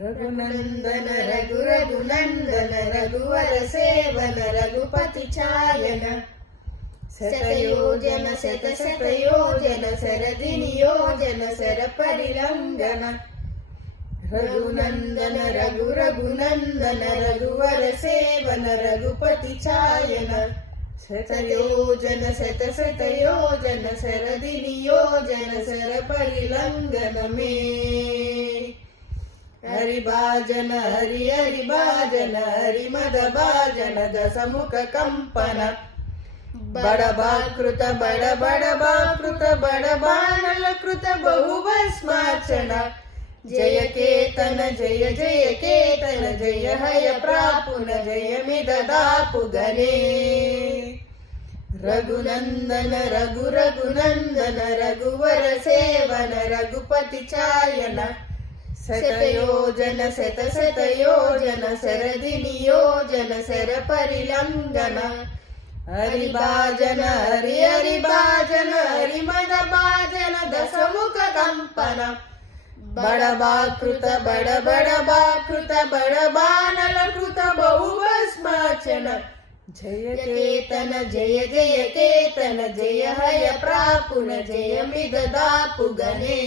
रघुनंदन रघु रघुनंदन रघुवर seven Raghupati चायन शतयोजन शतशतयोजन शरदिनियोजन शरपरिलंघन Raghunandan Raghu Raghunandan रघुवर seven Raghupati चायन शतयोजन शतशतयोजन शरदिनियोजन शरपरिलंघन में हरिभाजन हरि हरिभाजन हरिमद भाजन दशमुख कंपन बड़बाकृत बड़बाकृत बड़बानलकृत बहुभस्मार्चन जय केतन जय जय केतन जय हय प्रापुन जय मिददापु गणे रघुनंदन रघु रघुनंदन रघुवर सेवन रघुपति चायन शतयोजन शतशतयोजन शरदिनियोजन शरपरिलंघन हरिभाजन हरि हरिभाजन हरिमद भाजन दशमुख कंपन बड़बाकृत बड़बाकृत बड़बानलकृत बहुभस्मार्चन जय केतन जय जय केतन जय हय प्रापुन जय मिददापु गणे।